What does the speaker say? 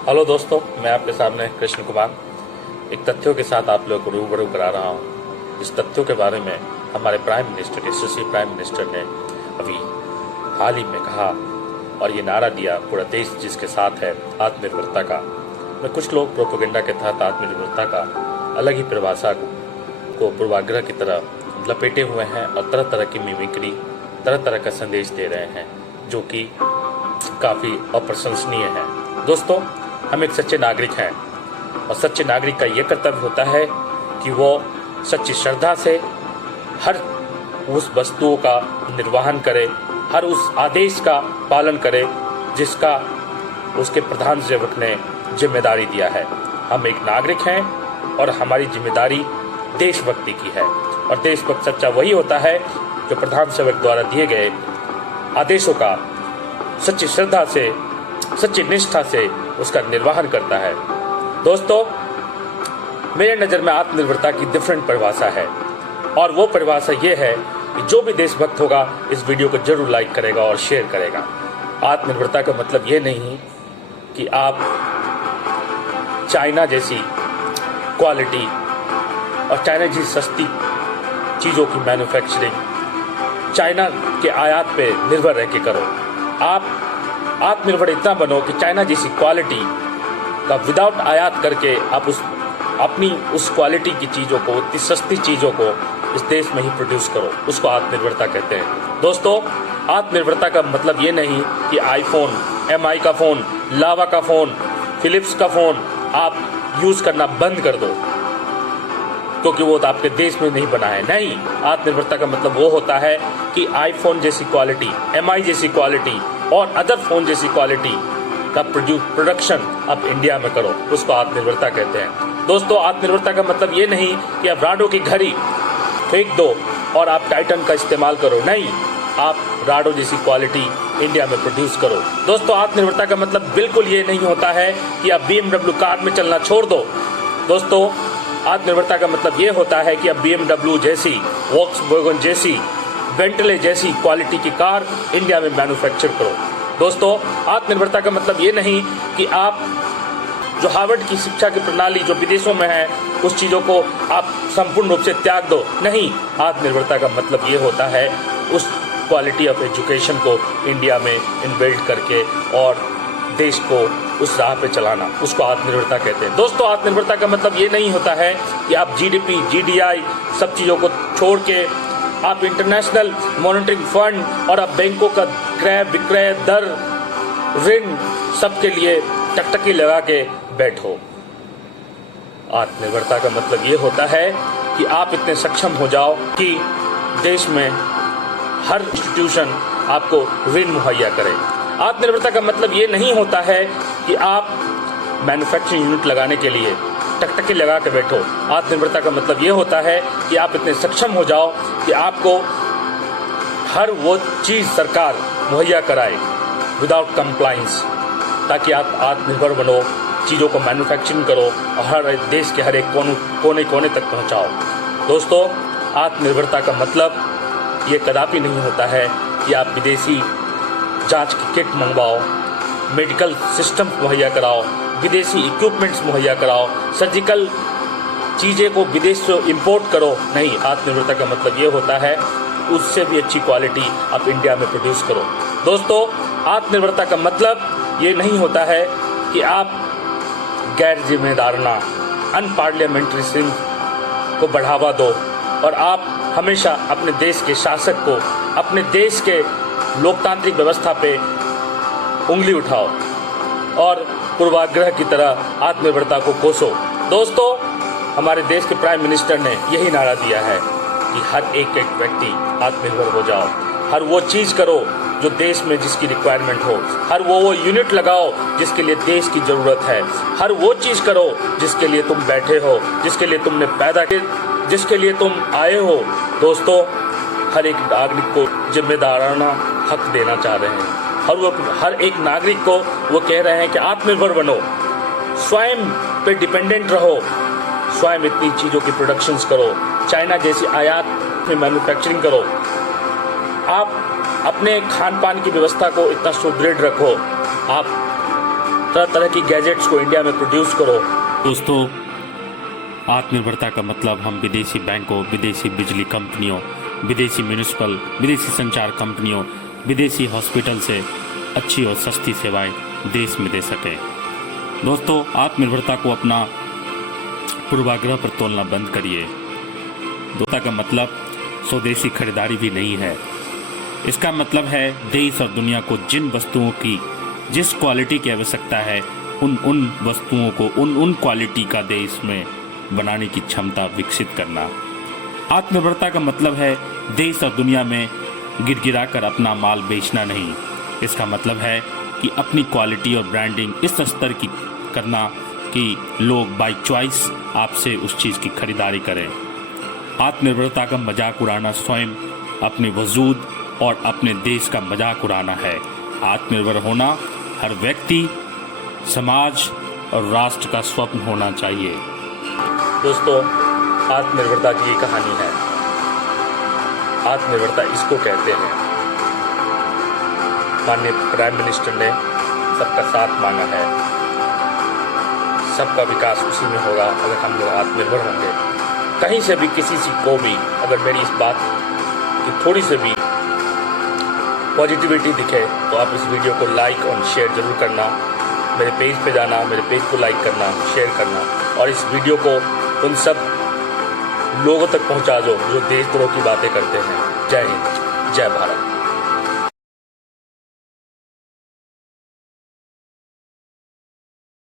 Hello दोस्तों, मैं आपके सामने कृष्ण कुमार एक तथ्यों के साथ आप लोगों को रूबरू करा रहा हूँ। इस तथ्यों के बारे में हमारे प्राइम मिनिस्टर, यशस्वी प्राइम मिनिस्टर ने अभी हाल ही में कहा और ये नारा दिया, पूरा देश जिसके साथ है आत्मनिर्भरता का। में कुछ लोग प्रोपेगेंडा के तहत आत्मनिर्भरता का अलग ही परिभाषा को पूर्वाग्रह की तरह लपेटे हुए हैं और तरह तरह की मिमिक्री, तरह तरह का संदेश दे रहे हैं, जो कि काफ़ी अप्रशंसनीय है। दोस्तों, हम एक सच्चे नागरिक हैं और सच्चे नागरिक का ये कर्तव्य होता है कि वो सच्ची श्रद्धा से हर उस वस्तुओं का निर्वहन करे, हर उस आदेश का पालन करे जिसका उसके प्रधान सेवक ने जिम्मेदारी दिया है। हम एक नागरिक हैं और हमारी जिम्मेदारी देशभक्ति की है और देशभक्त सच्चा वही होता है जो प्रधान सेवक द्वारा दिए गए आदेशों का सच्ची श्रद्धा से, सच्ची निष्ठा से उसका निर्वहन करता है। दोस्तों, मेरे नज़र में आत्मनिर्भरता की डिफरेंट परिभाषा है और वो परिभाषा ये है कि जो भी देशभक्त होगा इस वीडियो को जरूर लाइक करेगा और शेयर करेगा। आत्मनिर्भरता का मतलब ये नहीं कि आप चाइना जैसी क्वालिटी और चाइना जैसी सस्ती चीज़ों की मैन्युफैक्चरिंग चाइना के आयात पे निर्भर रह के करो। आप आत्मनिर्भर इतना बनो कि चाइना जैसी क्वालिटी का विदाउट आयात करके आप अपनी उस क्वालिटी की चीज़ों को, इतनी सस्ती चीज़ों को इस देश में ही प्रोड्यूस करो। उसको आत्मनिर्भरता कहते हैं। दोस्तों, आत्मनिर्भरता का मतलब ये नहीं कि आईफोन, एमआई का फ़ोन, लावा का फ़ोन, फिलिप्स का फ़ोन आप यूज़ करना बंद कर दो क्योंकि वो तो आपके देश में नहीं बना है। नहीं, आत्मनिर्भरता का मतलब वो होता है कि आईफोन जैसी क्वालिटी, एमआई जैसी क्वालिटी और अदर फोन जैसी क्वालिटी का प्रोडक्शन आप इंडिया में करो। उसको आत्मनिर्भरता कहते हैं। दोस्तों, आत्मनिर्भरता का मतलब ये नहीं कि आप राडो की घड़ी फेंक दो और आप टाइटन का इस्तेमाल करो। नहीं, आप राडो जैसी क्वालिटी इंडिया में प्रोड्यूस करो। दोस्तों, आत्मनिर्भरता का मतलब बिल्कुल ये नहीं होता है कि आप BMW कार में चलना छोड़ दो। दोस्तों, आत्मनिर्भरता का मतलब ये होता है कि आप BMW जैसी, वॉक्सवैगन जैसी, वेंटले जैसी क्वालिटी की कार इंडिया में मैन्युफैक्चर करो। दोस्तों, आत्मनिर्भरता का मतलब ये नहीं कि आप जो हार्वर्ड की शिक्षा की प्रणाली जो विदेशों में है उस चीज़ों को आप संपूर्ण रूप से त्याग दो। नहीं, आत्मनिर्भरता का मतलब ये होता है उस क्वालिटी ऑफ एजुकेशन को इंडिया में इन्वेल्ट करके और देश को उस राह पे चलाना, उसको आत्मनिर्भरता कहते हैं। दोस्तों, आत्मनिर्भरता का मतलब ये नहीं होता है कि आप GDP, GDI सब चीज़ों को छोड़ के आप इंटरनेशनल मॉनिटरिंग फंड और आप बैंकों का क्रय विक्रय दर, ऋण सबके लिए टकटकी लगा के बैठो। आत्मनिर्भरता का मतलब ये होता है कि आप इतने सक्षम हो जाओ कि देश में हर इंस्टीट्यूशन आपको ऋण मुहैया करे। आत्मनिर्भरता का मतलब ये नहीं होता है कि आप मैन्युफैक्चरिंग यूनिट लगाने के लिए टकटकी लगा के बैठो। आत्मनिर्भरता का मतलब ये होता है कि आप इतने सक्षम हो जाओ कि आपको हर वो चीज़ सरकार मुहैया कराए विदाउट कंप्लाइंस, ताकि आप आत्मनिर्भर बनो, चीज़ों को मैन्युफैक्चरिंग करो और हर देश के हर एक कोने कोने तक पहुंचाओ। दोस्तों, आत्मनिर्भरता का मतलब ये कदापि नहीं होता है कि आप विदेशी जांच की किट मंगवाओ, मेडिकल सिस्टम मुहैया कराओ, विदेशी इक्विपमेंट्स मुहैया कराओ, सर्जिकल चीज़ें को विदेश से इंपोर्ट करो। नहीं, आत्मनिर्भरता का मतलब ये होता है उससे भी अच्छी क्वालिटी आप इंडिया में प्रोड्यूस करो। दोस्तों, आत्मनिर्भरता का मतलब ये नहीं होता है कि आप गैर जिम्मेदाराना अनपार्लियामेंट्रिज्म को बढ़ावा दो और आप हमेशा अपने देश के शासक को, अपने देश के लोकतांत्रिक व्यवस्था पे उंगली उठाओ और पूर्वाग्रह की तरह आत्मनिर्भरता को कोसो। दोस्तों, हमारे देश के प्राइम मिनिस्टर ने यही नारा दिया है कि हर एक व्यक्ति आत्मनिर्भर हो जाओ, हर वो चीज़ करो जो देश में जिसकी रिक्वायरमेंट हो, हर वो यूनिट लगाओ जिसके लिए देश की ज़रूरत है, हर वो चीज़ करो जिसके लिए तुम बैठे हो, जिसके लिए तुमने पैदा किया, जिसके लिए तुम आए हो। दोस्तों, हर एक नागरिक को जिम्मेदाराना हक देना चाह रहे हैं। हर एक नागरिक को वो कह रहे हैं कि आत्मनिर्भर बनो, स्वयं पे डिपेंडेंट रहो, स्वयं इतनी चीज़ों की प्रोडक्शंस करो, चाइना जैसी आयात में मैन्युफैक्चरिंग करो, आप अपने खान पान की व्यवस्था को इतना सुदृढ़ रखो, आप तरह तरह की गैजेट्स को इंडिया में प्रोड्यूस करो। दोस्तों, आत्मनिर्भरता का मतलब हम विदेशी बैंकों, विदेशी बिजली कंपनियों, विदेशी म्यूनिसिपल, विदेशी संचार कंपनियों, विदेशी हॉस्पिटल से अच्छी और सस्ती सेवाएं देश में दे सकें। दोस्तों, आत्मनिर्भरता को अपना पूर्वाग्रह पर तोलना बंद करिए। दोस्ता का मतलब स्वदेशी खरीदारी भी नहीं है। इसका मतलब है देश और दुनिया को जिन वस्तुओं की जिस क्वालिटी की आवश्यकता है उन वस्तुओं को उन क्वालिटी का देश में बनाने की क्षमता विकसित करना। आत्मनिर्भरता का मतलब है देश और दुनिया में गिड़गिड़ाकर अपना माल बेचना नहीं। इसका मतलब है कि अपनी क्वालिटी और ब्रांडिंग इस स्तर की करना कि लोग बाय चॉइस आपसे उस चीज़ की खरीदारी करें। आत्मनिर्भरता का मजाक उड़ाना स्वयं अपने वजूद और अपने देश का मजाक उड़ाना है। आत्मनिर्भर होना हर व्यक्ति, समाज और राष्ट्र का स्वप्न होना चाहिए। दोस्तों, आत्मनिर्भरता की ये कहानी है। आत्मनिर्भरता इसको कहते हैं। माननीय प्राइम मिनिस्टर ने सबका साथ मांगा है। सबका विकास उसी में होगा अगर हम लोग आत्मनिर्भर होंगे। कहीं से भी किसी को भी अगर मेरी इस बात की थोड़ी से भी पॉजिटिविटी दिखे तो आप इस वीडियो को लाइक और शेयर जरूर करना। मेरे पेज पे जाना, मेरे पेज को लाइक करना, शेयर करना और इस वीडियो को उन सब लोगों तक पहुंचा दो जो देशद्रोह की बातें करते हैं। जय हिंद, जय भारत।